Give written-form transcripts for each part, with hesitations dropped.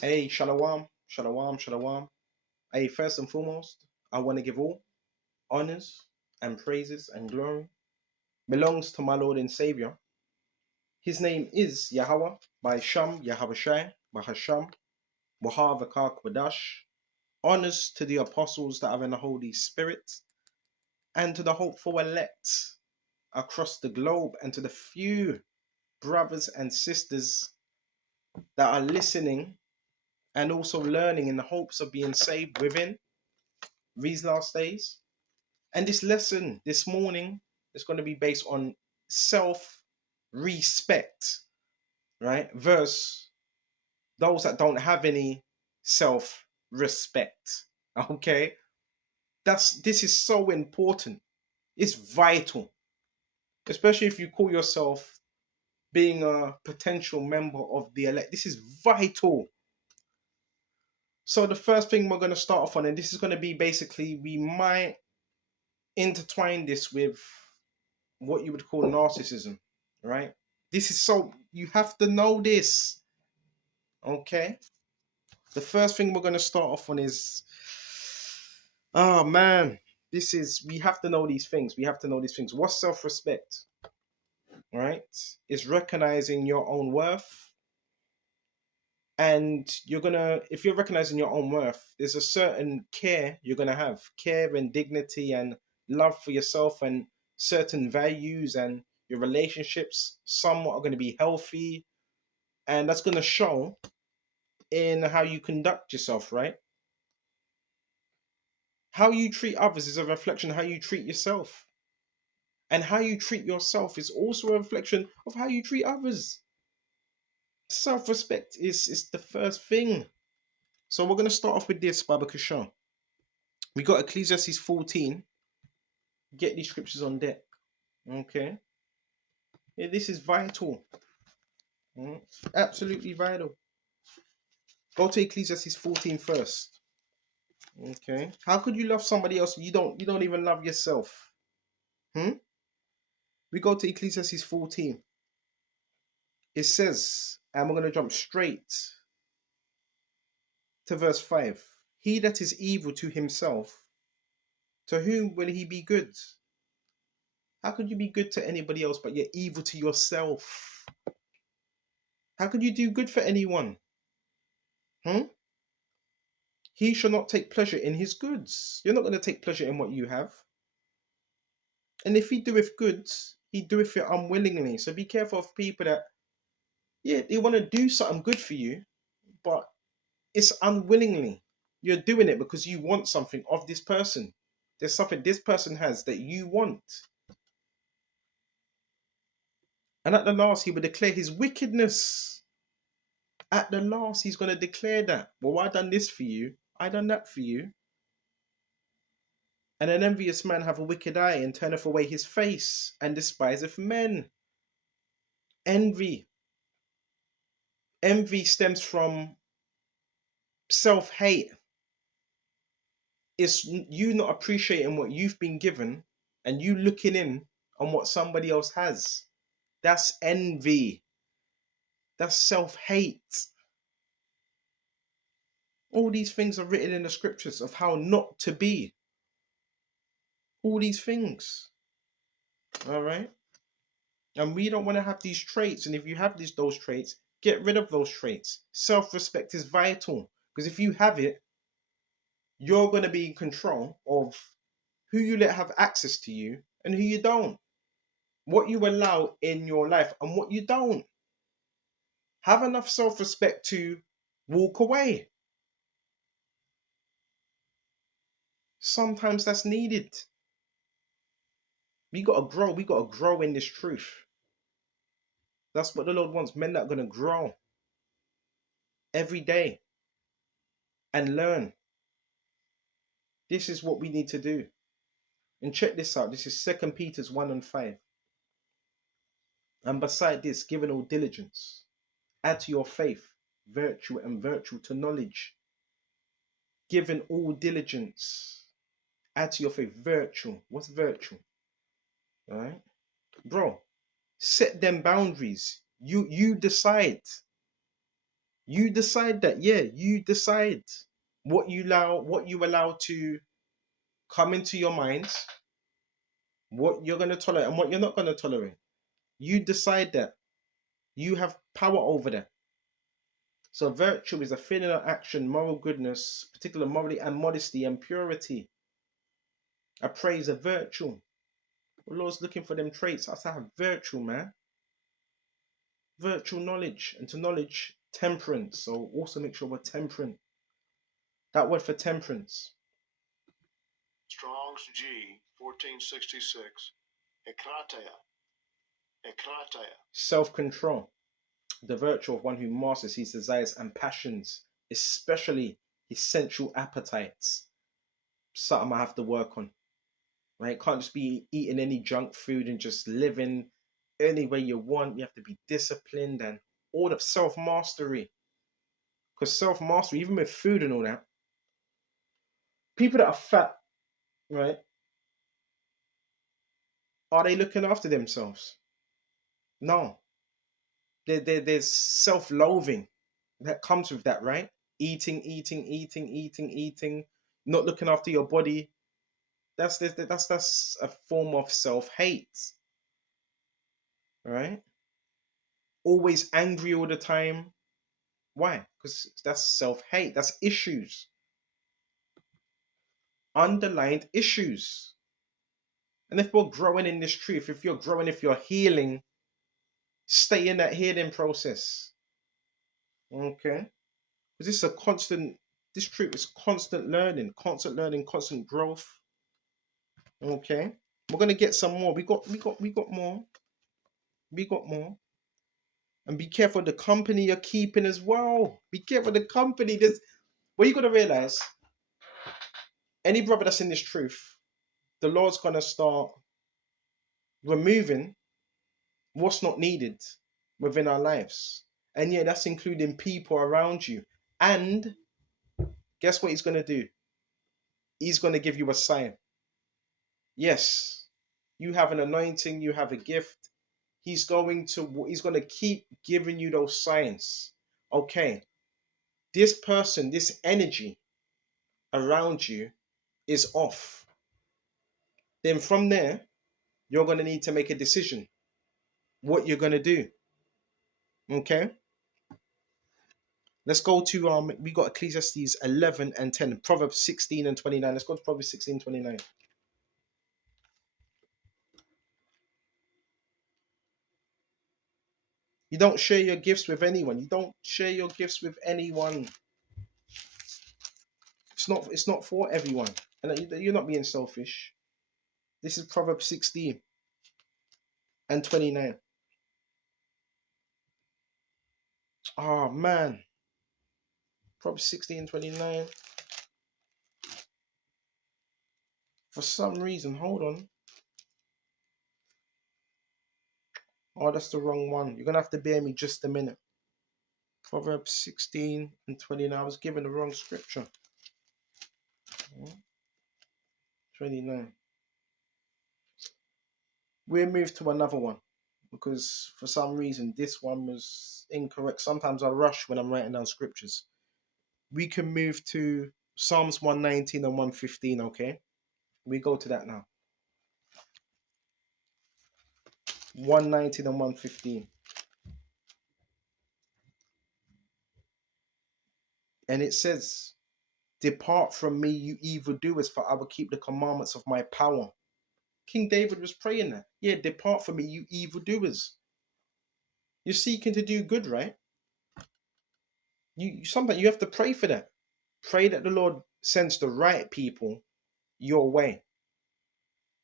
Hey, shalom, shalom, shalom. Hey, first and foremost, I want to give all honors and praises and glory belongs to my Lord and Savior. His name is Yahweh by Sham, Yahavashai, by Hasham, Wahavakar Kwadash. Honors to the apostles that are in the Holy Spirit and to the hopeful elect across the globe and to the few brothers and sisters that are listening and also learning in the hopes of being saved within these last days. And this lesson this morning is going to be based on self respect, right? Versus those that don't have any self respect. Okay? This is so important. It's vital, especially if you call yourself being a potential member of the elect. This is vital. So the first thing we're going to start off on, and this is going to be basically, we might intertwine this with what you would call narcissism, right? This is so, you have to know this, okay? The first thing we're going to start off on is, oh man, this is, we have to know these things. We have to know these things. What's self respect, right? It's recognizing your own worth. And you're going to, if you're recognizing your own worth, there's a certain care you're going to have, care and dignity and love for yourself and certain values, and your relationships, some are going to be healthy, and that's going to show in how you conduct yourself, right? How you treat others is a reflection of how you treat yourself, and how you treat yourself is also a reflection of how you treat others. Self-respect is the first thing. So we're going to start off with this, Baba Kashan. We got Ecclesiastes 14. Get these scriptures on deck. Okay. Yeah, this is vital. Absolutely vital. Go to Ecclesiastes 14 first. Okay. How could you love somebody else if you don't even love yourself? Hmm? We go to Ecclesiastes 14. It says, and we're going to jump straight to verse 5. He that is evil to himself, to whom will he be good? How could you be good to anybody else but you're evil to yourself? How could you do good for anyone? Hmm? He shall not take pleasure in his goods. You're not going to take pleasure in what you have. And if he doeth good, he doeth it unwillingly. So be careful of people that, yeah, they want to do something good for you, but it's unwillingly. You're doing it because you want something of this person. There's something this person has that you want. And at the last, he will declare his wickedness. At the last, he's going to declare that. Well, I done this for you. I done that for you. And an envious man have a wicked eye, and turneth away his face, and despiseth men. Envy. Envy stems from self-hate. It's you not appreciating what you've been given, and you looking in on what somebody else has. That's envy. That's self-hate. All these things are written in the scriptures of how not to be. All these things. All right? And we don't want to have these traits. And if you have those traits, get rid of those traits. Self-respect is vital. Because if you have it, you're going to be in control of who you let have access to you and who you don't. What you allow in your life and what you don't. Have enough self-respect to walk away. Sometimes that's needed. We got to grow. We got to grow in this truth. That's what the Lord wants. Men that are going to grow every day and learn. This is what we need to do. And check this out. This is 2 Peter 1 and 5. And beside this, given all diligence, add to your faith virtue, and virtue to knowledge. Given all diligence, add to your faith virtue. What's virtue? All right, bro. Set them boundaries. You decide. You decide that, yeah, you decide what you allow to come into your mind, what you're gonna tolerate and what you're not gonna tolerate. You decide that. You have power over that. So virtue is a feeling of action, moral goodness, particular morality and modesty and purity. I praise a virtue. The Lord's looking for them traits. I have virtue, man. Virtual knowledge, and to knowledge, temperance. So also make sure we're temperate. That word for temperance. Strong's G 1466. Ekratia. Self-control. The virtue of one who masters his desires and passions, especially his sensual appetites. Something I have to work on. Right? Can't just be eating any junk food and just living any way you want. You have to be disciplined and all of self-mastery. Because self-mastery, even with food and all that, people that are fat, right? Are they looking after themselves? No. There's self-loathing that comes with that, right? Eating, not looking after your body. That's a form of self-hate, right? Always angry all the time. Why? Because that's self-hate. That's issues. Underlined issues. And if we're growing in this truth, if you're growing, if you're healing, stay in that healing process. Okay? Because this is a constant, this truth is constant learning, constant growth. Okay? We're gonna get some more. We got more. We got more. And be careful the company you're keeping as well. Be careful the company. There's what you gotta realize. Any brother that's in this truth, the Lord's gonna start removing what's not needed within our lives. And yeah, that's including people around you. And guess what he's going to do? He's going to give you a sign. Yes, you have an anointing, you have a gift. He's going to keep giving you those signs. Okay, this person, this energy around you is off. Then from there, you're going to need to make a decision what you're going to do. Okay? Let's go to we got Ecclesiastes 11 and 10, Proverbs 16 and 29. Let's go to Proverbs 16, 29. You don't share your gifts with anyone. You don't share your gifts with anyone. It's not for everyone. And you're not being selfish. This is Proverbs 16 and 29. Oh man. Proverbs 16 and 29. For some reason, hold on. Oh, that's the wrong one. You're gonna have to bear me just a minute. Proverbs 16 and 29. I was given the wrong scripture. 29. We'll move to another one because for some reason this one was incorrect. Sometimes I rush when I'm writing down scriptures. We can move to Psalms 119 and 115, okay? We go to that now. 119 and 115. And it says, "Depart from me, you evildoers, for I will keep the commandments of my power." King David was praying that. Yeah, depart from me, you evildoers. You're seeking to do good, right? You sometimes you have to pray for that. Pray that the Lord sends the right people your way.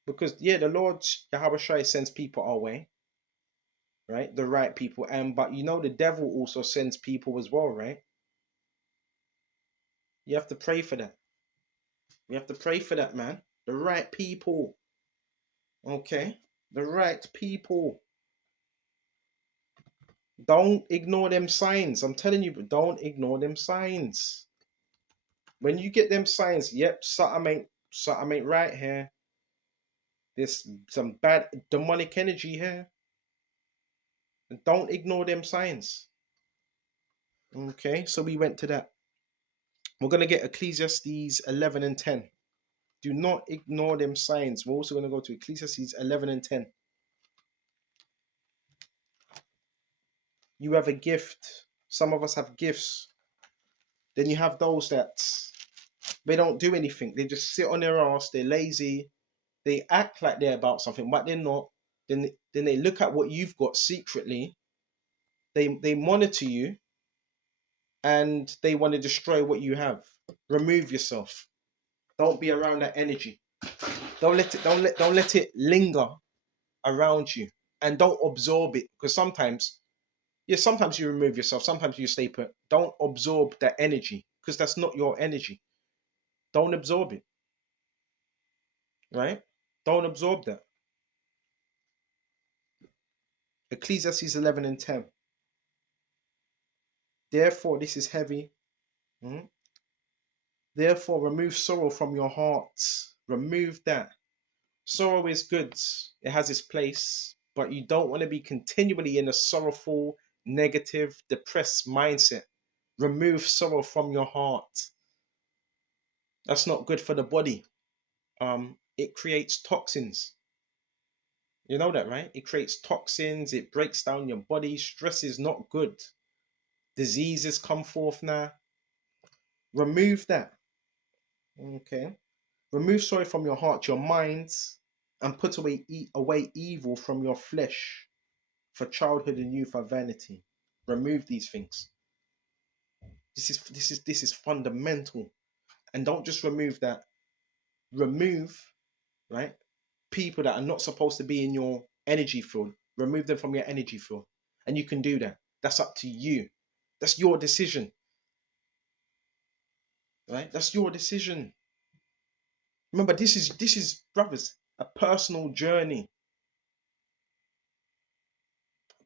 Because yeah, the Lord Yahweh Shai sends people our way, right? The right people. And but you know the devil also sends people as well, right? You have to pray for that. You have to pray for that, man. The right people. Okay? The right people. Don't ignore them signs. I'm telling you, but don't ignore them signs. When you get them signs, yep, something ain't right here. There's some bad demonic energy here. And don't ignore them signs. Okay, so we went to that. We're going to get Ecclesiastes 11 and 10. Do not ignore them signs. We're also going to go to Ecclesiastes 11 and 10. You have a gift. Some of us have gifts. Then you have those that they don't do anything. They just sit on their ass. They're lazy. They act like they're about something, but they're not. Then they look at what you've got secretly. They monitor you and they want to destroy what you have. Remove yourself. Don't be around that energy. Don't let it linger around you, and don't absorb it, because sometimes you remove yourself, sometimes you stay put. Don't absorb that energy, because that's not your energy. Don't absorb it, right? Don't absorb that. Ecclesiastes 11 and 10. Therefore, this is heavy. Mhm. Therefore, remove sorrow from your hearts. Remove that. Sorrow is good, it has its place, but you don't want to be continually in a sorrowful, negative, depressed mindset. Remove sorrow from your heart. That's not good for the body. It creates toxins. You know that, right? It creates toxins, it breaks down your body. Stress is not good. Diseases come forth now. Remove that. Okay. Remove sorrow from your heart, your minds, and put away evil from your flesh. For childhood and youth are vanity. Remove these things. This is fundamental. And don't just remove that. Remove, right? People that are not supposed to be in your energy field. Remove them from your energy field. And you can do that. That's up to you. That's your decision. Right? That's your decision. Remember, this is brothers, a personal journey.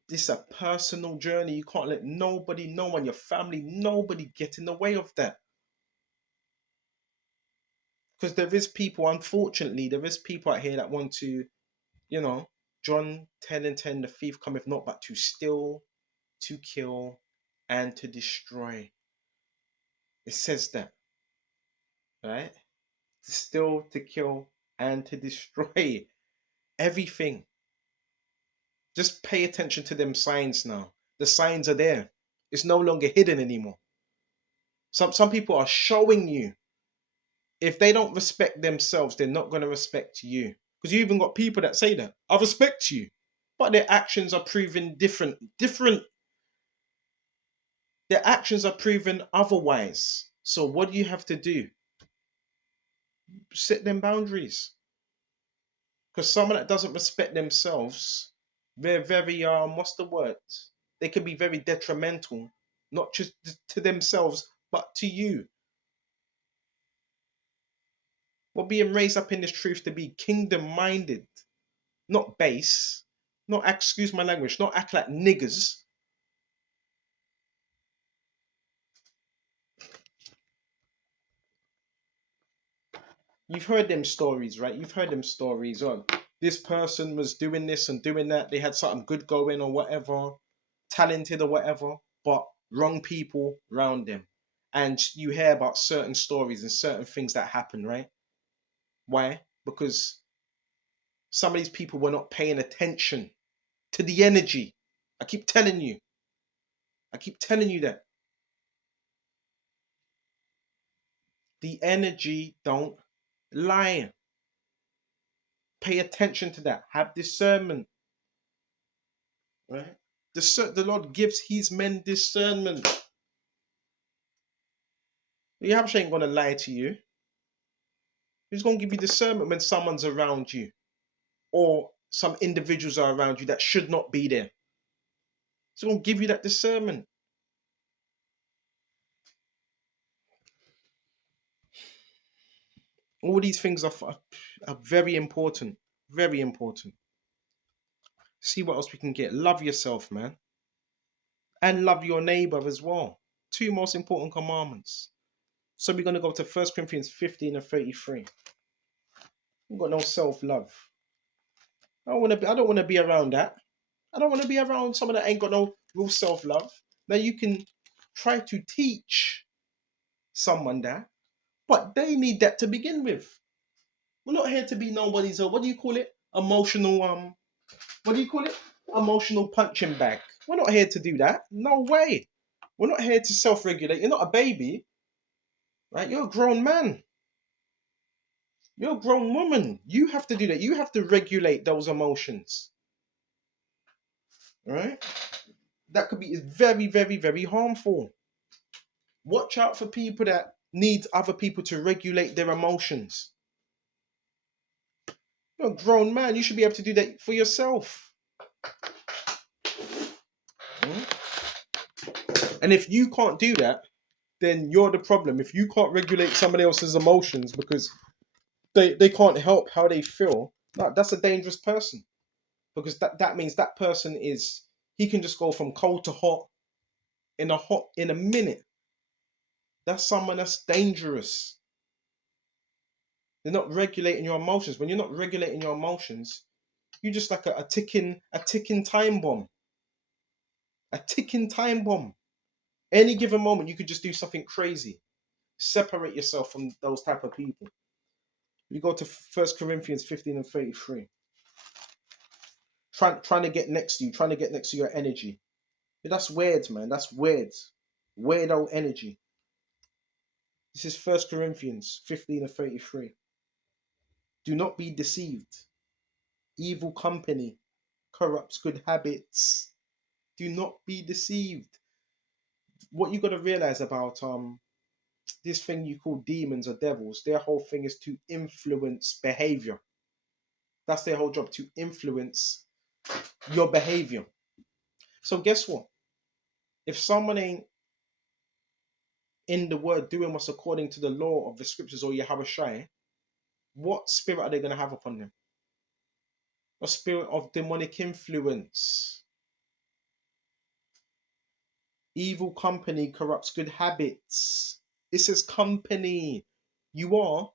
This is a personal journey. You can't let nobody, no one, your family, nobody get in the way of that. Because there is people, unfortunately, there is people out here that want to, you know, John 10 and 10, the thief cometh not but to steal, to kill, and to destroy. It says that, right? To steal, to kill, and to destroy everything. Just pay attention to them signs now. The signs are there. It's no longer hidden anymore. Some people are showing you. If they don't respect themselves, they're not going to respect you. Because you even got people that say that. I respect you. But their actions are proven different. Their actions are proven otherwise. So what do you have to do? Set them boundaries. Because someone that doesn't respect themselves, they're very what's the word? They can be very detrimental, not just to themselves, but to you. We're being raised up in this truth to be kingdom minded, not base, not excuse my language, not act like niggers. You've heard them stories, right? You've heard them stories on this person was doing this and doing that. They had something good going or whatever, talented or whatever, but wrong people around them. And you hear about certain stories and certain things that happen, right? Why? Because some of these people were not paying attention to the energy. I keep telling you. I keep telling you that. The energy don't lie. Pay attention to that. Have discernment. Right? The Lord gives his men discernment. The Yahweh ain't gonna lie to you. He's gonna give you discernment when someone's around you or some individuals are around you that should not be there. He's gonna give you that discernment. All these things are very important. Very important. See what else we can get. Love yourself, man. And love your neighbor as well. Two most important commandments. So we're gonna go to 1 Corinthians 15 and 33. We've got no self-love. I don't want to be around that. I don't want to be around someone that ain't got no real self-love. Now you can try to teach someone that, but they need that to begin with. We're not here to be nobody's, what do you call it? Emotional, what do you call it? Emotional punching bag. We're not here to do that. No way. We're not here to self-regulate. You're not a baby, right? You're a grown man. You're a grown woman. You have to do that. You have to regulate those emotions, right? That could be very, very, very harmful. Watch out for people that need other people to regulate their emotions. You're a grown man. You should be able to do that for yourself. And if you can't do that, then you're the problem. If you can't regulate somebody else's emotions because they can't help how they feel, that's a dangerous person. Because that means that person he can just go from cold to hot in a minute. That's someone that's dangerous. They're not regulating your emotions. When you're not regulating your emotions, you're just like a ticking time bomb. A ticking time bomb. Any given moment, you could just do something crazy. Separate yourself from those type of people. You go to 1 Corinthians 15 and 33. Trying to get next to you, trying to get next to your energy. Yeah, that's weird, man. That's weird. Weirdo energy. This is 1 Corinthians 15 and 33. Do not be deceived. Evil company corrupts good habits. Do not be deceived. What you got to realize about this thing you call demons or devils, their whole thing is to influence behavior. That's their whole job, to influence your behavior. So guess what? If someone ain't in the word doing what's according to the law of the scriptures or Yahweh Shai, what spirit are they going to have upon them? A spirit of demonic influence. Evil company corrupts good habits. It says company. You are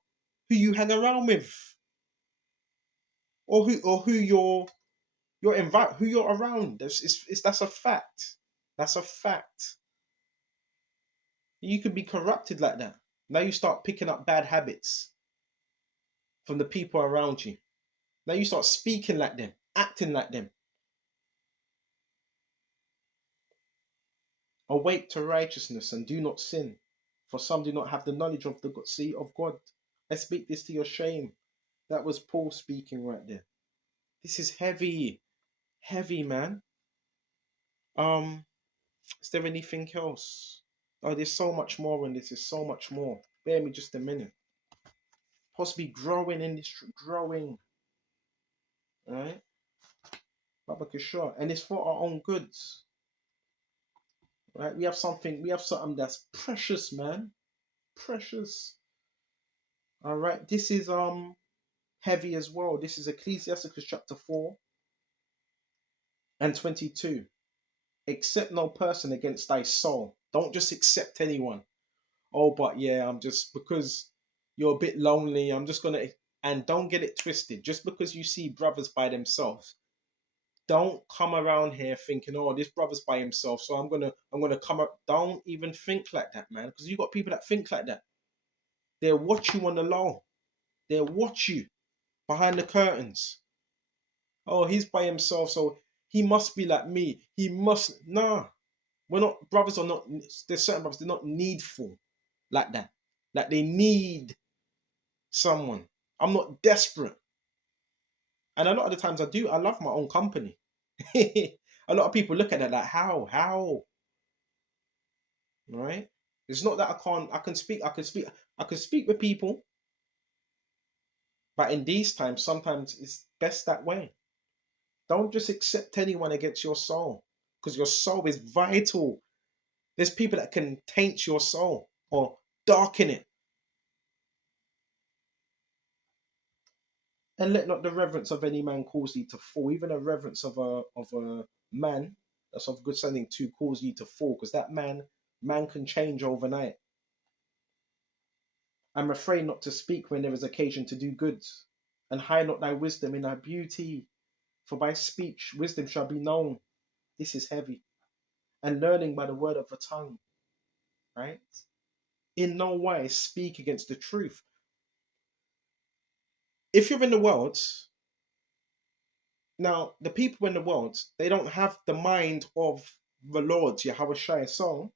who you hang around with, or who who you're around. That's a fact. That's a fact. You could be corrupted like that. Now you start picking up bad habits from the people around you. Now you start speaking like them, acting like them. Awake to righteousness and do not sin, for some do not have the knowledge of the seed of God. I speak this to your shame. That was Paul speaking right there. This is heavy, heavy, man. Is there anything else? Oh, there's so much more, and this is so much more. Bear me just a minute. Possibly growing in this, growing, right? Baba Kishore, and it's for our own goods, right? We have something that's precious, man, precious. All right, this is heavy as well. This is Ecclesiasticus chapter 4 and 22. Accept no person against thy soul. Don't just accept anyone. Oh, but yeah, I'm just because you're a bit lonely. I'm just gonna and don't get it twisted. Just because you see brothers by themselves, don't come around here thinking, oh, this brother's by himself, so I'm gonna come up. Don't even think like that, man, because you got people that think like that. They'll watch you on the low. They'll watch you behind the curtains. Oh, he's by himself, so he must be like me. He must. Nah, we're not. Brothers are not. There's certain brothers, they're not needful like that. Like they need someone. I'm not desperate. And a lot of the times I love my own company. A lot of people look at that like, how? Right? It's not that I can speak with people, but in these times, sometimes it's best that way. Don't just accept anyone against your soul, because your soul is vital. There's people that can taint your soul or darken it. And let not the reverence of any man cause thee to fall. Even a reverence of a man that's of good standing to cause you to fall, because that man can change overnight. I'm afraid not to speak when there is occasion to do good, and hide not thy wisdom in thy beauty, for by speech wisdom shall be known. This is heavy. And learning by the word of the tongue. right? In no way speak against the truth. If you're in the world, now the people in the world, they don't have the mind of the Lord, Yahweh Shai. So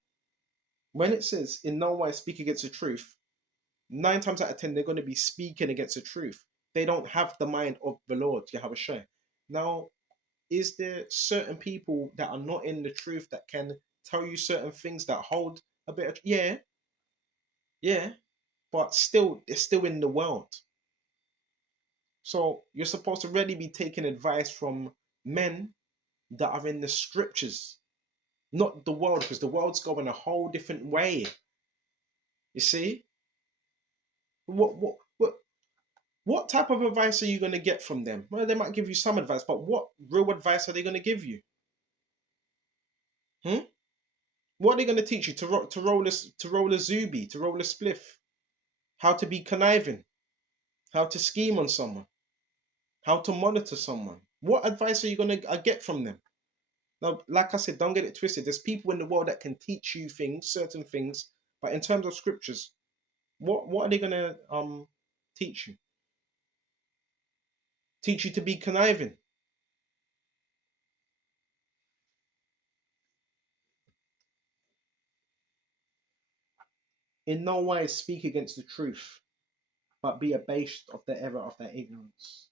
when it says in no way speak against the truth, 9 times out of 10, they're going to be speaking against the truth. They don't have the mind of the Lord, Yahweh Shai. Now, is there certain people that are not in the truth that can tell you certain things that hold a bit of, yeah, but still, they're still in the world. So you're supposed to really be taking advice from men that are in the scriptures, not the world, because the world's going a whole different way. You see? What type of advice are you going to get from them? Well, they might give you some advice, but what real advice are they going to give you? Hmm? What are they going to teach you? To roll a zubi, to roll a spliff, how to be conniving, how to scheme on someone, how to monitor someone. What advice are you going to get from them? Now, like I said, don't get it twisted. There's people in the world that can teach you things, certain things, but in terms of scriptures, what are they going to teach you? Teach you to be conniving. In no way speak against the truth, but be abased of the error of thy ignorance,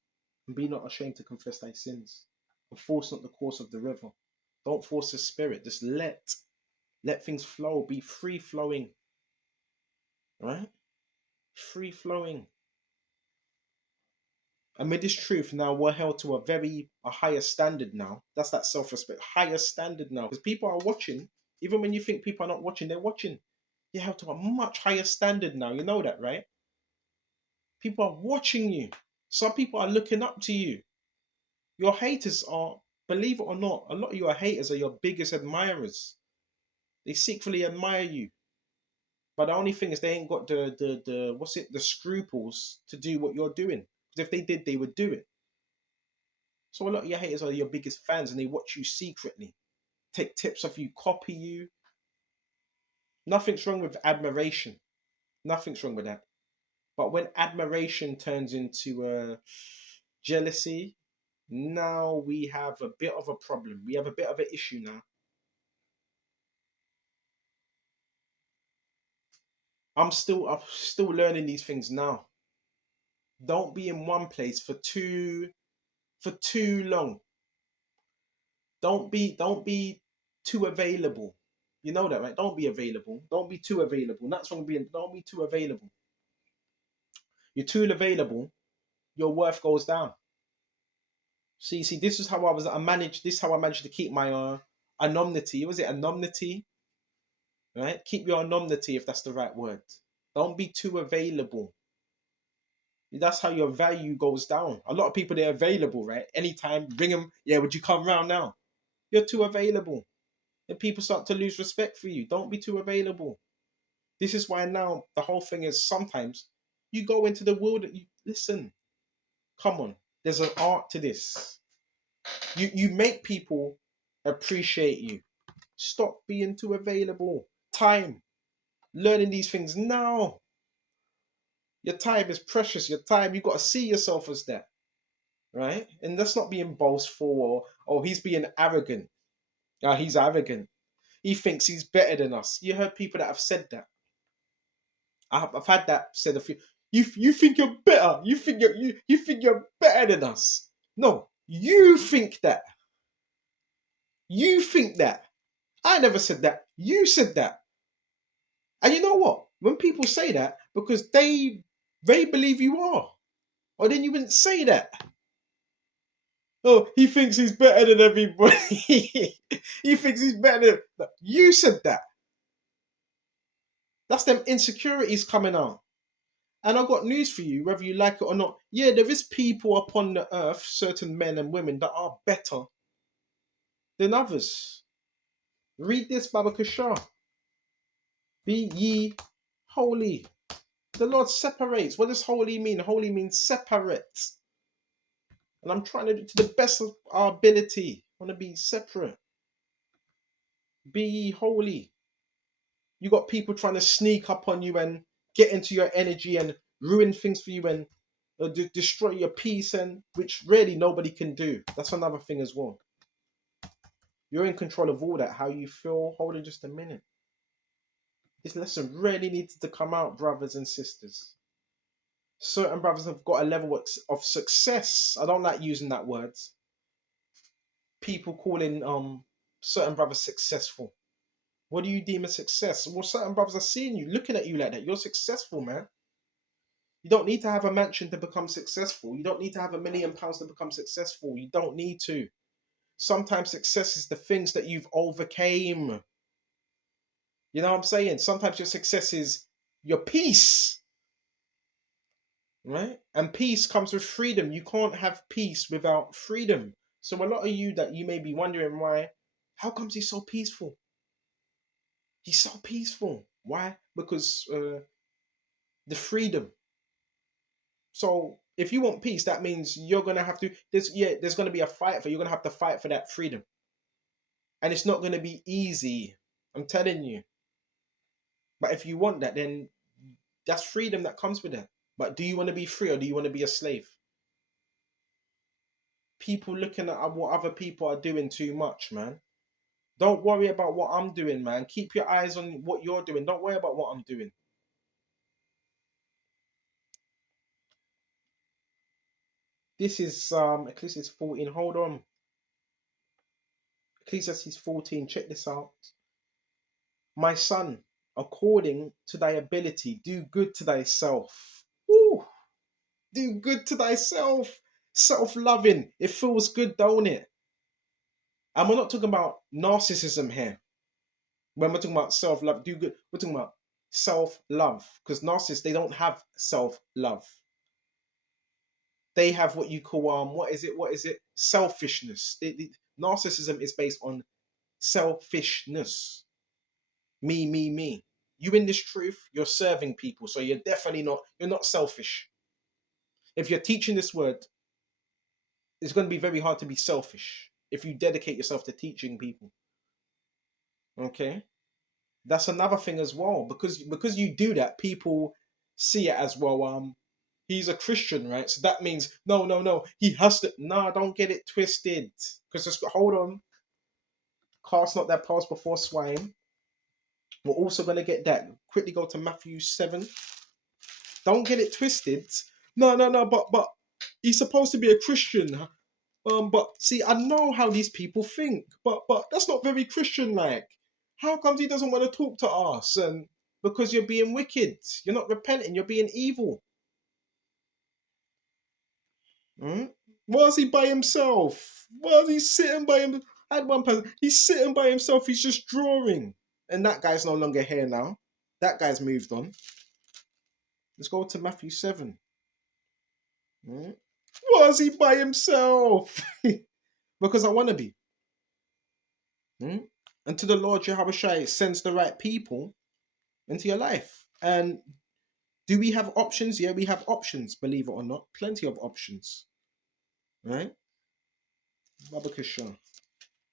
and be not ashamed to confess thy sins, and force not the course of the river. Don't force the spirit. Just let things flow. Be free flowing, right? Free flowing. And with this truth, now we're held to a higher standard now. That's that self-respect, higher standard now. Because people are watching, even when you think people are not watching, they're watching. You're held to a much higher standard now. You know that, right? People are watching you. Some people are looking up to you. Your haters are, believe it or not, a lot of your haters are your biggest admirers. They secretly admire you. But the only thing is they ain't got the scruples to do what you're doing. Because if they did, they would do it. So a lot of your haters are your biggest fans and they watch you secretly. Take tips off you, copy you. Nothing's wrong with admiration. Nothing's wrong with that. But when admiration turns into jealousy, now we have a bit of a problem. We have a bit of an issue now. I'm still learning these things now. Don't be in one place for too long. Don't be too available. You know that, right? Don't be available. Don't be too available. That's wrong being. Don't be too available. You're too available. Your worth goes down. See. This is how I managed. This is how I managed to keep my anonymity. Was it anonymity? Right? Keep your anonymity if that's the right word. Don't be too available. That's how your value goes down. A lot of people, they're available, right? Anytime, ring them. Yeah, would you come round now? You're too available. And people start to lose respect for you. Don't be too available. This is why now the whole thing is sometimes you go into the world and you listen. Come on, there's an art to this. You make people appreciate you. Stop being too available. Time. Learning these things now. Your time is precious. Your time, you got to see yourself as that. Right? And that's not being boastful or he's being arrogant. He's arrogant. He thinks he's better than us. You heard people that have said that. I've had that said a few. You think you're better. You think you're better than us. No, you think that. You think that. I never said that. You said that. And you know what? When people say that, because they believe you are, or then you wouldn't say that. Oh, he thinks he's better than everybody. He thinks he's better than. You said that. That's them insecurities coming out. And I've got news for you, whether you like it or not. Yeah, there is people upon the earth, certain men and women, that are better than others. Read this, Baba Kashar. Be ye holy. The Lord separates. What does holy mean? Holy means separate. And I'm trying to do to the best of our ability. I want to be separate. Be ye holy. You got people trying to sneak up on you and get into your energy and ruin things for you and destroy your peace, and which really nobody can do. That's another thing as well. You're in control of all that. How you feel. Hold on just a minute. This lesson really needs to come out, brothers and sisters. Certain brothers have got a level of success. I don't like using that word. People calling certain brothers successful. What do you deem a success? Well, certain brothers are seeing you, looking at you like that. You're successful, man. You don't need to have a mansion to become successful. You don't need to have £1 million to become successful. You don't need to. Sometimes success is the things that you've overcame. You know what I'm saying? Sometimes your success is your peace, right? And peace comes with freedom. You can't have peace without freedom. So a lot of you that you may be wondering why, how comes he's so peaceful? He's so peaceful. Why? Because the freedom. So if you want peace, that means you're gonna have to. There's gonna be a fight for. You're gonna have to fight for that freedom, and it's not gonna be easy. I'm telling you. But if you want that, then that's freedom that comes with it. But do you want to be free or do you want to be a slave? People looking at what other people are doing too much, man. Don't worry about what I'm doing, man. Keep your eyes on what you're doing. Don't worry about what I'm doing. This is Ecclesiastes 14. Hold on. Ecclesiastes 14. Check this out. My son, according to thy ability, do good to thyself. Woo! Do good to thyself. Self-loving. It feels good, don't it? And we're not talking about narcissism here. When we're talking about self-love, do good. We're talking about self-love. Because narcissists, they don't have self-love. They have what you call what is it? What is it? Selfishness. Narcissism is based on selfishness. Me, me, me. You in this truth, you're serving people. So you're definitely not, you're not selfish. If you're teaching this word, it's going to be very hard to be selfish if you dedicate yourself to teaching people. Okay? That's another thing as well. Because you do that, people see it as well, he's a Christian, right? So that means no, no, no. He has to. No, don't get it twisted. Because just hold on. Cast not that pearls before swine. We're also gonna get that. Quickly go to Matthew 7. Don't get it twisted. No, no, no. But he's supposed to be a Christian. But see, I know how these people think. But that's not very Christian-like. How comes he doesn't want to talk to us? And because you're being wicked, you're not repenting. You're being evil. Hmm? Was he by himself? Was he sitting by him? I had one person. He's sitting by himself. He's just drawing, and that guy's no longer here now. That guy's moved on. Let's go to Matthew 7. Hmm? Was he by himself? Because I want to be. Hmm? And to the Lord Jehovah sends the right people into your life. And do we have options? Yeah, we have options. Believe it or not, plenty of options. Right? Babakasha.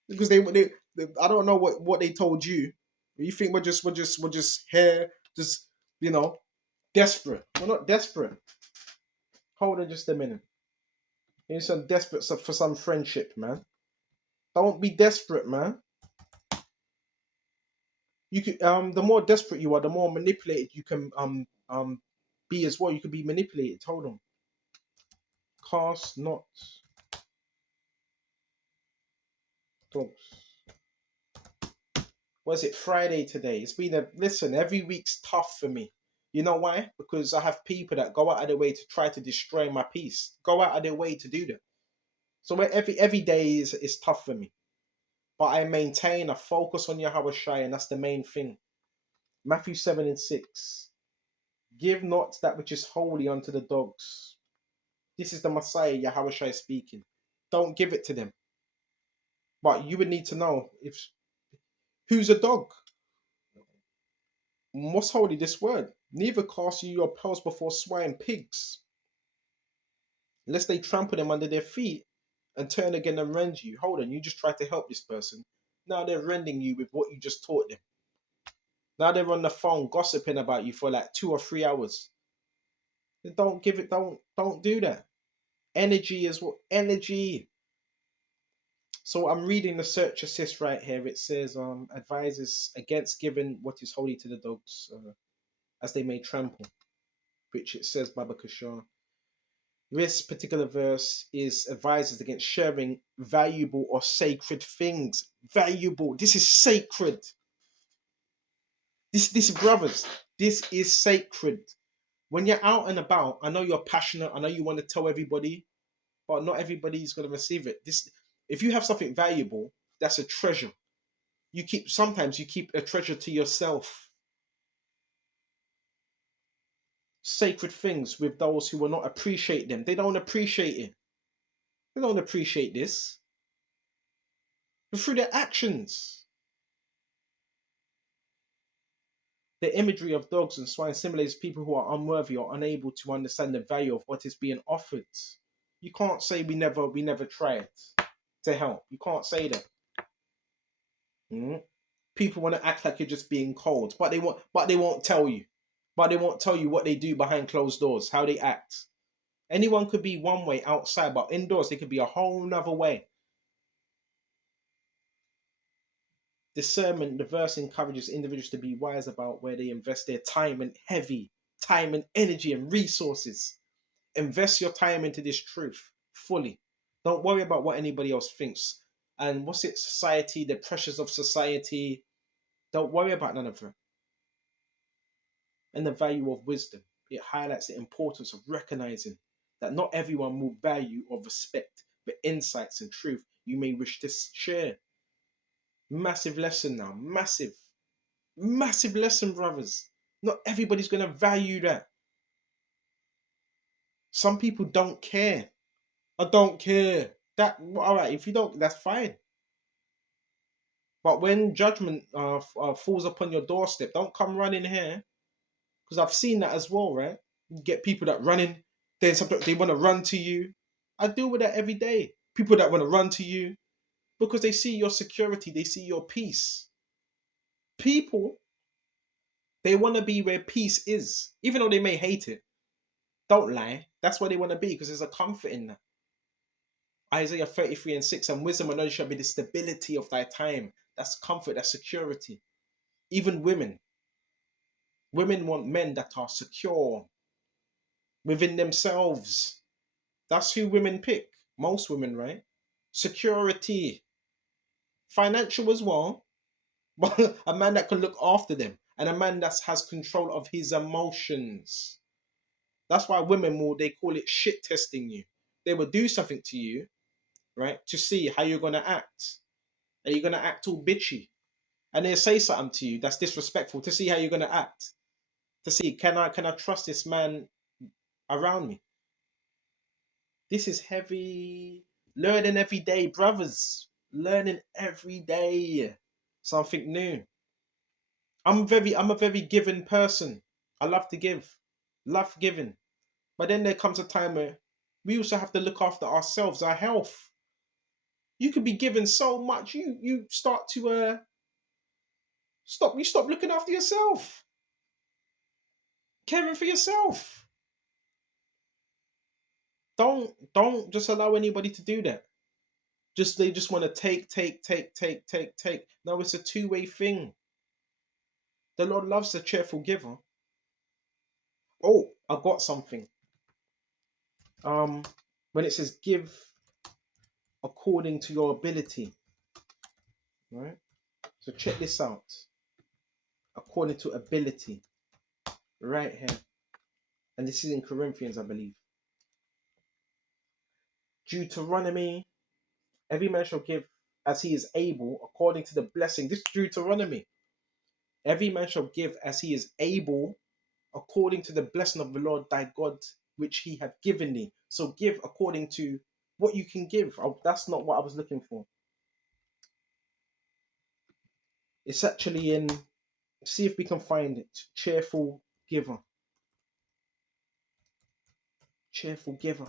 Because they I don't know what they told you. You think we're just here, just desperate. We're not desperate. Hold on just a minute. You're some desperate for some friendship, man. Don't be desperate, man. You can the more desperate you are, the more manipulated you can be as well. You can be manipulated. Hold on. Cast not dogs. Was it Friday today? It's been a listen. Every week's tough for me. You know why? Because I have people that go out of their way to try to destroy my peace. Go out of their way to do that. So every day is tough for me. But I maintain a focus on Yahweh Shai, and that's the main thing. Matthew 7:6. Give not that which is holy unto the dogs. This is the Messiah Yahweh Shai speaking. Don't give it to them. But you would need to know if who's a dog. What's holy this word? Neither cast you your pearls before swine pigs, lest they trample them under their feet and turn again and rend you. Hold on, you just tried to help this person. Now they're rending you with what you just taught them. Now they're on the phone gossiping about you for like 2 or 3 hours. Don't give it. Don't do that. Energy is what energy. So I'm reading the search assist right here. It says advises against giving what is holy to the dogs, as they may trample, which it says Baba Kishar. This particular verse is advises against sharing valuable or sacred things. Valuable. This is sacred. This brothers, this is sacred. When you're out and about, I know you're passionate. I know you want to tell everybody, but not everybody's going to receive it. This, if you have something valuable, that's a treasure. Sometimes you keep a treasure to yourself. Sacred things with those who will not appreciate them. They don't appreciate it. They don't appreciate this. But through their actions. The imagery of dogs and swine simulates people who are unworthy or unable to understand the value of what is being offered. You can't say we never tried to help. You can't say that. Mm? People want to act like you're just being cold, but they won't tell you. But they won't tell you what they do behind closed doors, how they act. Anyone could be one way outside, but indoors they could be a whole nother way. Discernment, the verse encourages individuals to be wise about where they invest their time and energy and resources. Invest your time into this truth fully. Don't worry about what anybody else thinks. And what's it, society, the pressures of society. Don't worry about none of them. And the value of wisdom. It highlights the importance of recognizing that not everyone will value or respect the insights and truth you may wish to share. Massive lesson now. Massive lesson, brothers. Not everybody's going to value that. Some people don't care. I don't care. That, all right, if you don't, that's fine. But when judgment falls upon your doorstep, don't come running here. Because I've seen that as well, right? You get people that running, then sometimes they want to run to you. I deal with that every day. People that want to run to you because they see your security, they see your peace. People, they want to be where peace is, even though they may hate it. Don't lie. That's where they want to be because there's a comfort in that. Isaiah 33:6, and wisdom and knowledge shall be the stability of thy time. That's comfort, that's security. Even women. Women want men that are secure within themselves. That's who women pick. Most women, right? Security. Financial as well. But a man that can look after them. And a man that has control of his emotions. That's why women they call it shit testing you. They will do something to you, right? To see how you're gonna act. Are you gonna act all bitchy? And they say something to you that's disrespectful to see how you're gonna act. To see, can I trust this man around me? This is heavy. Learning every day, brothers. Learning every day. Something new. I'm a very giving person. I love to give. Love giving. But then there comes a time where we also have to look after ourselves, our health. You could be given so much, you start to stop looking after yourself. Caring for yourself. Don't just allow anybody to do that. They just want to take. No, it's a two-way thing. The Lord loves a cheerful giver. Oh, I got something. Um, when it says give according to your ability, right? So check this out. According to ability, right here, and this is in Corinthians, I believe. Deuteronomy. Every man shall give as he is able, according to the blessing. This is Deuteronomy. Every man shall give as he is able, according to the blessing of the Lord thy God, which he hath given thee. So give according to what you can give. Oh, that's not what I was looking for. It's actually in, see if we can find it. Cheerful giver. Cheerful giver.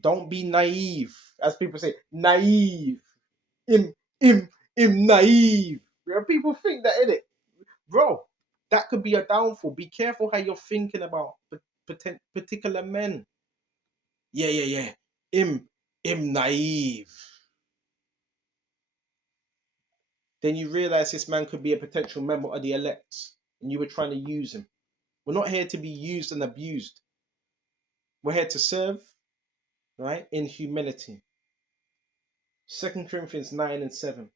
Don't be naive. As people say, naive. him naive. Yeah, people think that, innit? Bro, that could be a downfall. Be careful how you're thinking about particular men. Yeah. Him naive. Then you realize this man could be a potential member of the elect, and you were trying to use him. We're not here to be used and abused. We're here to serve, right, in humility. 2 Corinthians 9:7.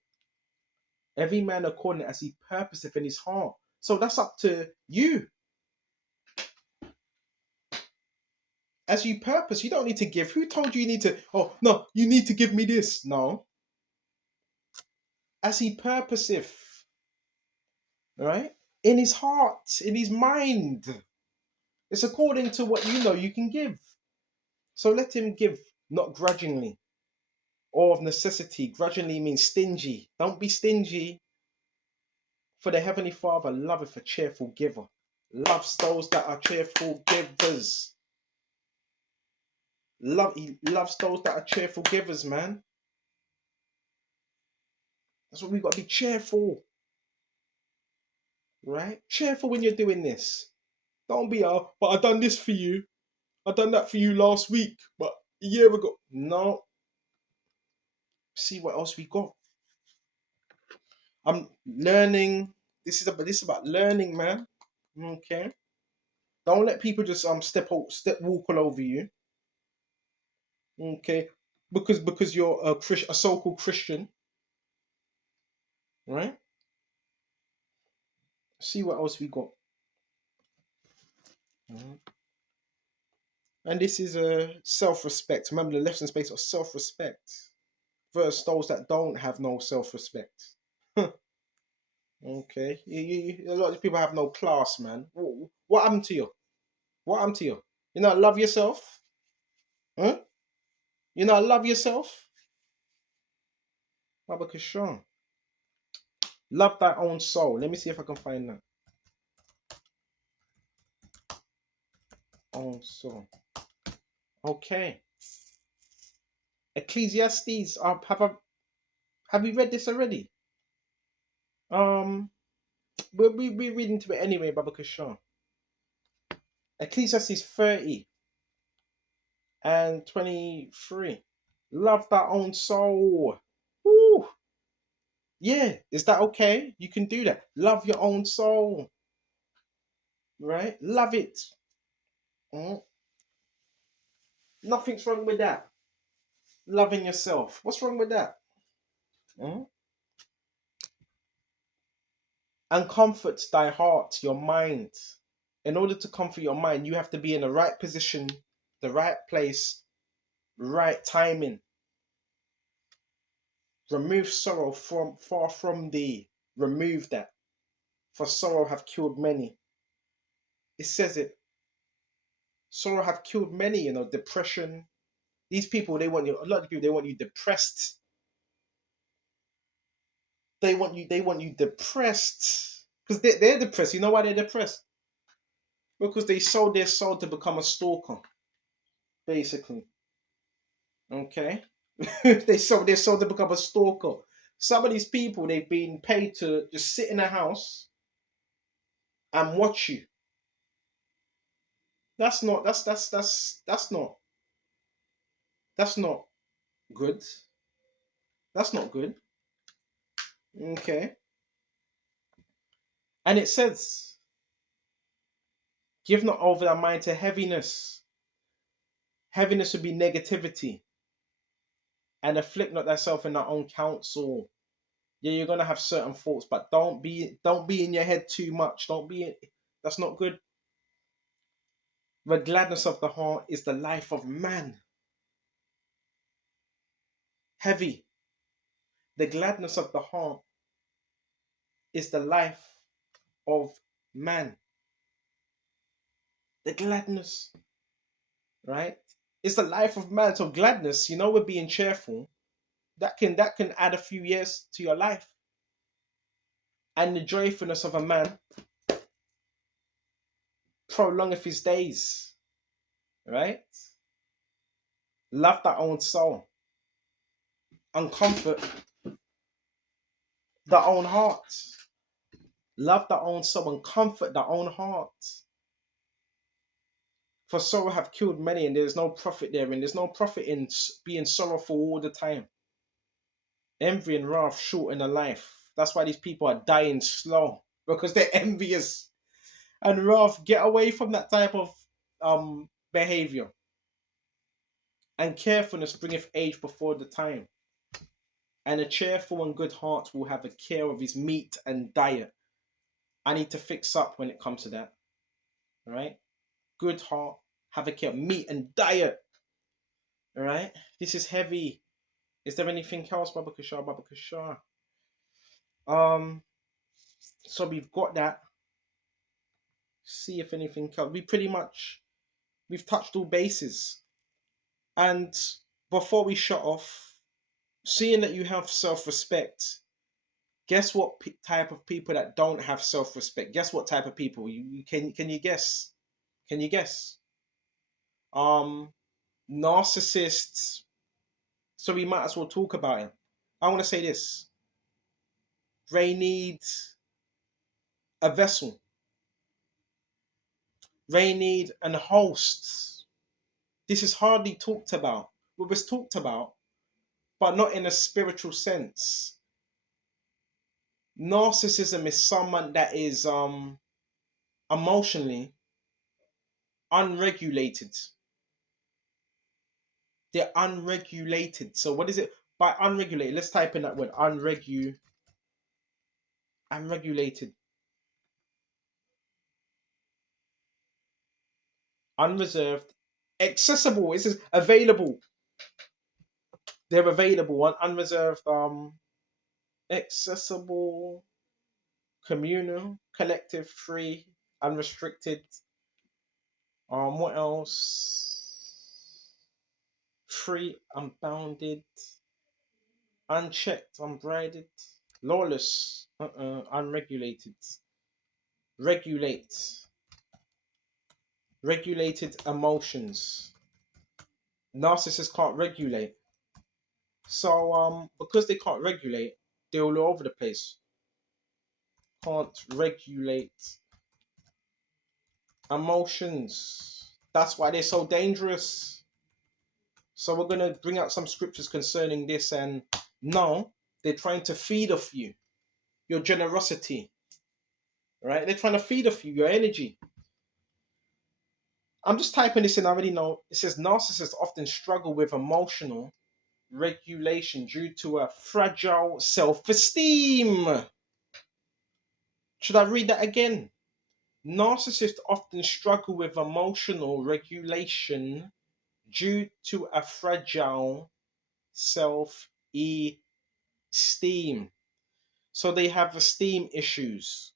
Every man according as he purposeth in his heart. So that's up to you. As you purpose, you don't need to give. Who told you you need to? Oh no, you need to give me this. No. As he purposeth, right, in his heart, in his mind. It's according to what you know you can give. So let him give, not grudgingly or of necessity. Grudgingly means stingy. Don't be stingy. For the Heavenly Father loveth a cheerful giver. Loves those that are cheerful givers. He loves those that are cheerful givers, man. That's what we got to be cheerful, right? Cheerful when you're doing this. Don't be, but I done this for you. I done that for you last week, but a year ago. No. See what else we got. I'm learning. This is about learning, man. Okay. Don't let people just walk all over you. Okay. Because you're a so-called Christian, right? See what else we got. Mhm. And this is a self-respect. Remember the lesson space of self-respect versus those that don't have no self-respect. Okay. A lot of people have no class, man. What happened to you? What happened to you? You not love yourself? Huh? You not love yourself? Baba Sean. Love thy own soul. Let me see if I can find that. Own soul. Okay. Ecclesiastes. Have we read this already? We reading to it anyway, Baba Sean. Ecclesiastes 30:23. Love thy own soul. Woo. Yeah, is that okay? You can do that. Love your own soul, right? Love it. Mm. Nothing's wrong with that. Loving yourself. What's wrong with that? Mm? And comforts thy heart, your mind. In order to comfort your mind, you have to be in the right position, the right place, right timing. Remove sorrow from far from thee. Remove that. For sorrow have killed many. It says it. Sorrow have killed many, depression. These people, a lot of people, they want you depressed. They want you depressed. Because they're depressed. You know why they're depressed? Because they sold their soul to become a stalker, basically. Okay? They sold their soul to become a stalker. Some of these people, they've been paid to just sit in a house and watch you. That's not good. That's not good. Okay. And it says, give not over thy mind to heaviness. Heaviness would be negativity. And afflict not thyself in thy own counsel. Yeah, you're gonna have certain thoughts, but don't be in your head too much. That's not good. The gladness of the heart is the life of man. Heavy. The gladness of the heart is the life of man. The gladness, right? It's the life of man. So gladness, we're being cheerful. That can add a few years to your life. And the joyfulness of a man prolongeth his days. Right? Love thy own soul. And comfort their own heart. Love their own soul and comfort their own heart. For sorrow have killed many, and there's no profit therein. There's no profit in being sorrowful all the time. Envy and wrath shorten a life. That's why these people are dying slow, because they're envious and wrath. Get away from that type of behavior. And carefulness bringeth age before the time. And a cheerful and good heart will have a care of his meat and diet. I need to fix up when it comes to that. All right? Good heart, have a care of meat and diet. All right? This is heavy. Is there anything else, Baba Kishar? Baba Kishar. So we've got that. See if anything else. We've touched all bases. And before we shut off, seeing that you have self-respect, guess what type of people that don't have self-respect? Guess what type of people? Can you guess? Can you guess? Narcissists. So we might as well talk about it. I want to say this. They need a vessel. They need an host. This is hardly talked about. Well, it's talked about, but not in a spiritual sense. Narcissism is someone that is emotionally unregulated. They're unregulated. So what is it by unregulated? Let's type in that word unregulated, unreserved, accessible. It says available. They're available. Unreserved, accessible, communal, collective, free, unrestricted. What else? Free, unbounded, unchecked, unbridled, lawless, unregulated, regulate, regulated emotions. Narcissists can't regulate. So because they can't regulate, they're all over the place. Can't regulate emotions. That's why they're so dangerous. So we're gonna bring out some scriptures concerning this, and no, they're trying to feed off you, your generosity. Right? They're trying to feed off you, your energy. I'm just typing this in, I already know. It says narcissists often struggle with emotional regulation due to a fragile self-esteem. Should I read that again? Narcissists often struggle with emotional regulation due to a fragile self-esteem. So they have esteem issues,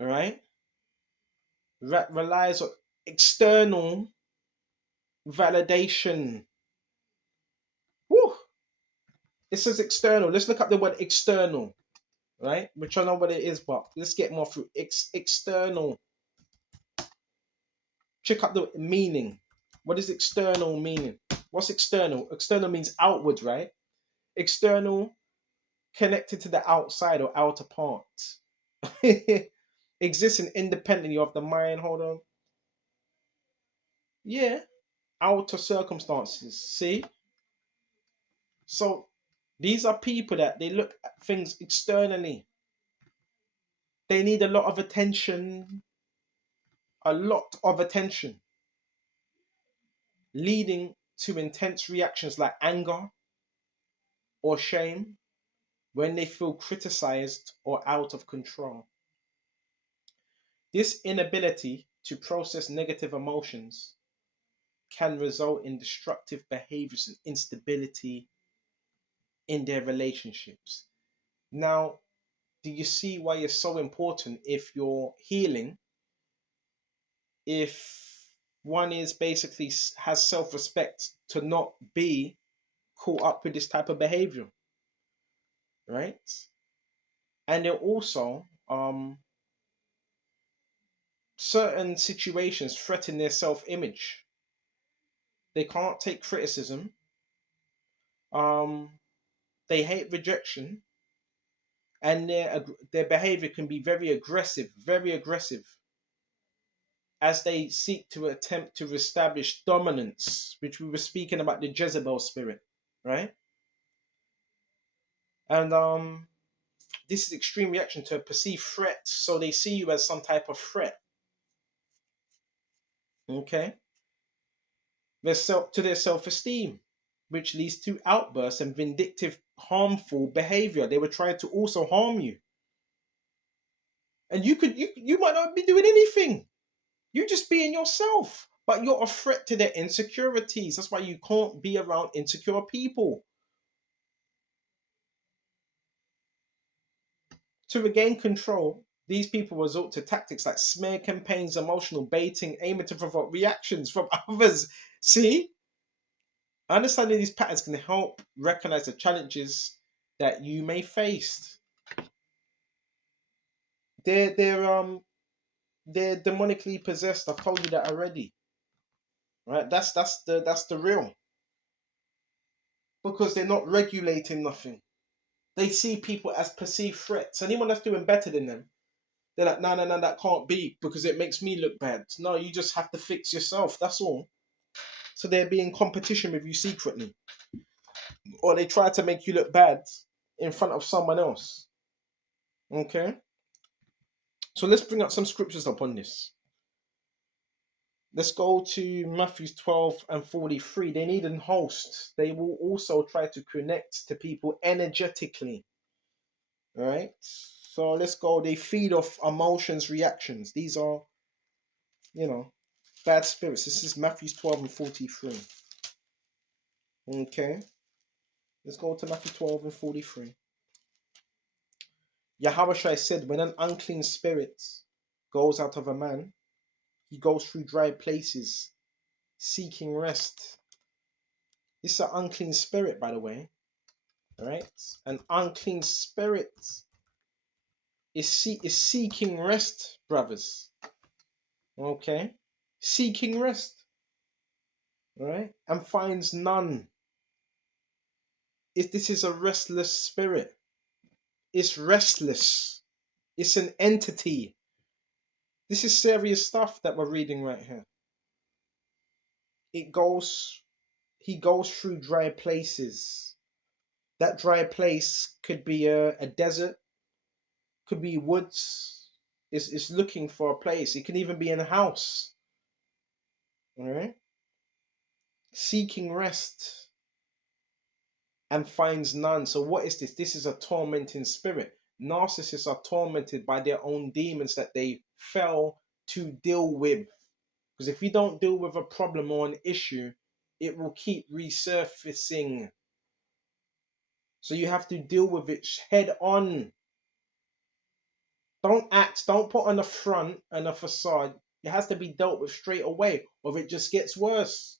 all right? That relies on external validation. Woo! It says external. Let's look up the word external, right? Which I know what it is, but let's get more through. External. Check out the meaning. What is external meaning? What's external? External means outward, right? External, connected to the outside or outer part. Existing independently of the mind. Hold on. Yeah. Outer circumstances. See? So these are people that they look at things externally. They need a lot of attention. A lot of attention. Leading to intense reactions like anger or shame when they feel criticized or out of control. This inability to process negative emotions can result in destructive behaviors and instability in their relationships. Now, do you see why it's so important if you're healing, if one is basically has self-respect, to not be caught up with this type of behavior, right? And there also certain situations threaten their self-image. They can't take criticism. They hate rejection, and their behavior can be very aggressive, as they seek to attempt to establish dominance, which we were speaking about the Jezebel spirit, right? And this is extreme reaction to a perceived threat, so they see you as some type of threat. Okay, to their self-esteem, which leads to outbursts and vindictive, harmful behavior. They were trying to also harm you, and you might not be doing anything. You just being yourself, but you're a threat to their insecurities. That's why you can't be around insecure people. To regain control, these people resort to tactics like smear campaigns, emotional baiting, aiming to provoke reactions from others. See, understanding these patterns can help recognize the challenges that you may face. They're demonically possessed. I've told you that already, right? That's the real, because they're not regulating nothing. They see people as perceived threats. Anyone that's doing better than them, they're like, no, no, no, that can't be because it makes me look bad. No, you just have to fix yourself. That's all. So they're being competition with you secretly, or they try to make you look bad in front of someone else. Okay. So let's bring up some scriptures upon this. Let's go to Matthew 12 and 43. They need an host. They will also try to connect to people energetically. All right. So let's go. They feed off emotions, reactions. These are, you know, bad spirits. This is Matthew 12 and 43. Okay. Let's go to Matthew 12 and 43. Yahweh said, when an unclean spirit goes out of a man, he goes through dry places, seeking rest. This is an unclean spirit, by the way. Right? An unclean spirit is seeking rest, brothers. Okay? Seeking rest. Right? And finds none. This is a restless spirit. It's restless. It's an entity. This is serious stuff that we're reading right here. It goes, he goes through dry places. That dry place could be a desert, could be woods. It's looking for a place. It can even be in a house. All right? Seeking rest and finds none. So what is this? This is a tormenting spirit. Narcissists are tormented by their own demons that they fail to deal with. Because if you don't deal with a problem or an issue, it will keep resurfacing. So you have to deal with it head on. Don't put on a front and a facade. It has to be dealt with straight away, or it just gets worse.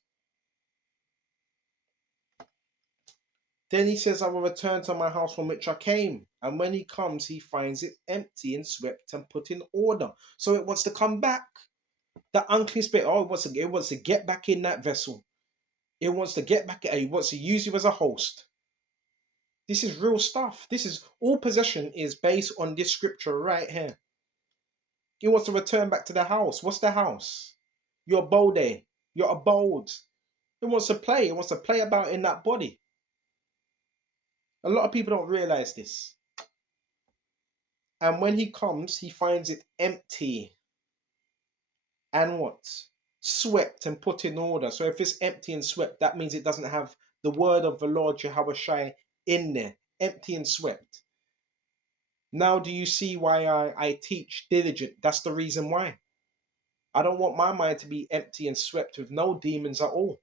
Then he says, I will return to my house from which I came. And when he comes, he finds it empty and swept and put in order. So it wants to come back. The unclean spirit, it wants to get back in that vessel. It wants to get back, it wants to use you as a host. This is real stuff. This is all possession is based on this scripture right here. He wants to return back to the house. What's the house? Your bode, your abode. It wants to play. It wants to play about in that body. A lot of people don't realize this. And when he comes, he finds it empty and what? Swept and put in order. So if it's empty and swept, that means it doesn't have the word of the Lord Jehovah Shai in there. Empty and swept. Now do you see why I teach diligent? That's the reason why. I don't want my mind to be empty and swept with no demons at all.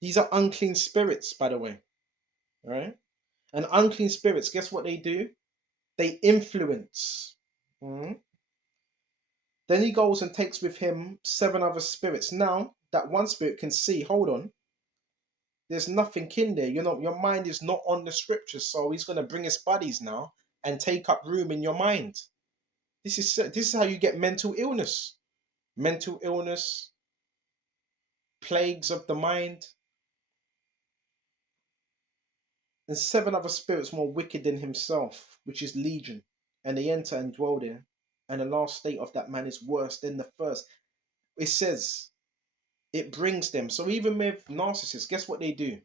These are unclean spirits, by the way. All right? And unclean spirits, guess what they do? They influence. Mhm. Then he goes and takes with him 7 other spirits. Now, that one spirit can see, hold on, there's nothing in there. Your mind is not on the scriptures, so he's going to bring his buddies now and take up room in your mind. This is how you get mental illness. Mental illness, plagues of the mind. and 7 other spirits more wicked than himself, which is legion, and they enter and dwell there. And the last state of that man is worse than the first. It says it brings them. So even with narcissists, guess what they do?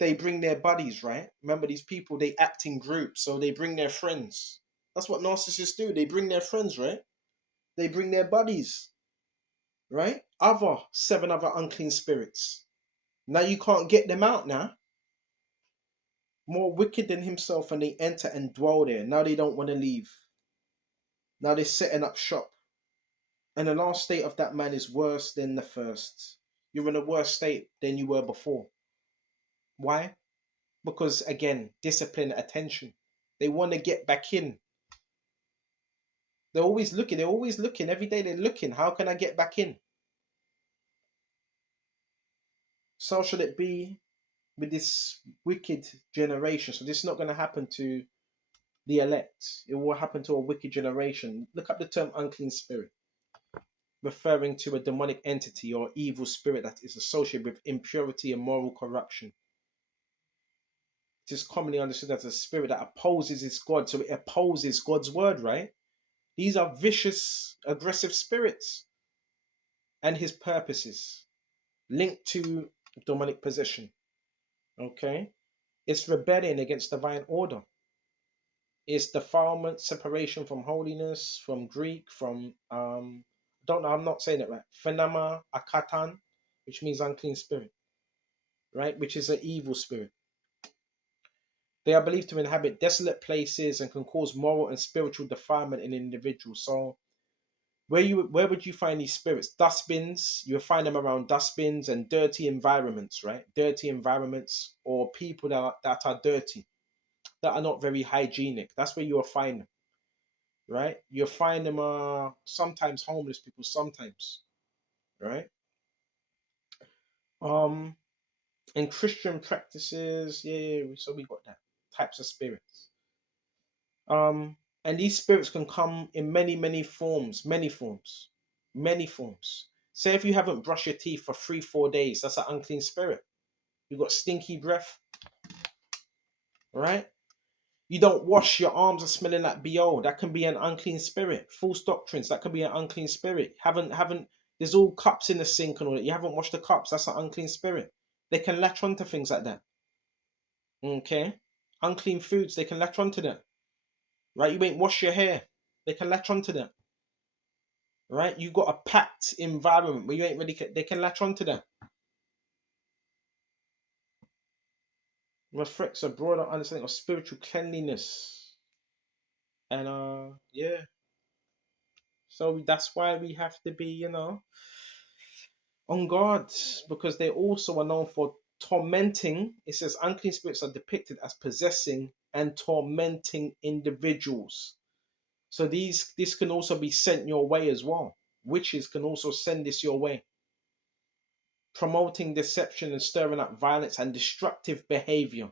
They bring their buddies, right? Remember, these people, they act in groups, so they bring their friends. That's what narcissists do. They bring their friends, right? They bring their buddies, right? 7 other unclean spirits. Now you can't get them out now. More wicked than himself, and they enter and dwell there. Now they don't want to leave. Now they're setting up shop. And the last state of that man is worse than the first. You're in a worse state than you were before. Why? Because again, discipline, attention. They want to get back in. They're always looking. They're always looking. Every day they're looking. How can I get back in? So shall it be with this wicked generation. So this is not going to happen to the elect. It will happen to a wicked generation. Look up the term unclean spirit, referring to a demonic entity or evil spirit that is associated with impurity and moral corruption. It is commonly understood as a spirit that opposes its God. So it opposes God's word, right? These are vicious, aggressive spirits and his purposes linked to demonic possession. Okay? It's rebellion against divine order. It's defilement, separation from holiness, from Greek, from don't know, I'm not saying it right. Phenema akatan, which means unclean spirit, right? Which is an evil spirit. They are believed to inhabit desolate places and can cause moral and spiritual defilement in individuals. So where would you find these spirits? Dustbins. You'll find them around dustbins and dirty environments, right? Dirty environments, or people that are dirty, that are not very hygienic. That's where you'll find them, right? You'll find them sometimes homeless people, sometimes, right? Um in Christian practices, yeah, so we got that types of spirits. And these spirits can come in many forms, many forms. Say if you haven't brushed your teeth for 3, 4 days, that's an unclean spirit. You got stinky breath, right? You don't wash, your arms are smelling like BO. That can be an unclean spirit. False doctrines, that can be an unclean spirit. Haven't There's all cups in the sink and all that. You haven't washed the cups, that's an unclean spirit. They can latch onto things like that. Okay? Unclean foods, they can latch onto that. Right? You ain't wash your hair. They can latch onto that. Right? You got a packed environment where you ain't really, they can latch onto that. Reflects a broader understanding of spiritual cleanliness. And yeah. So that's why we have to be, on guard, because they also are known for tormenting. It says unclean spirits are depicted as possessing and tormenting individuals. So this can also be sent your way as well. Witches can also send this your way, promoting deception and stirring up violence and destructive behavior.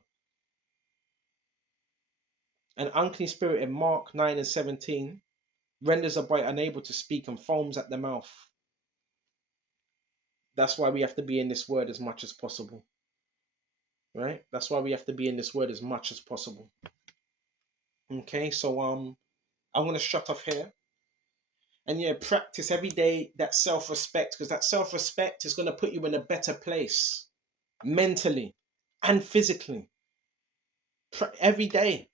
An unclean spirit in Mark 9 and 17 renders a boy unable to speak and foams at the mouth. That's why we have to be in this word as much as possible. Right? That's why we have to be in this word as much as possible. Okay, so I'm gonna shut off here. And yeah, practice every day that self-respect, because that self-respect is gonna put you in a better place mentally and physically. Every day.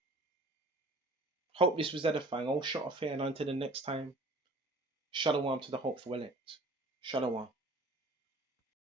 Hope this was edifying. I'll shut off here, and until the next time. Shalom to the hopeful elect. Shalom.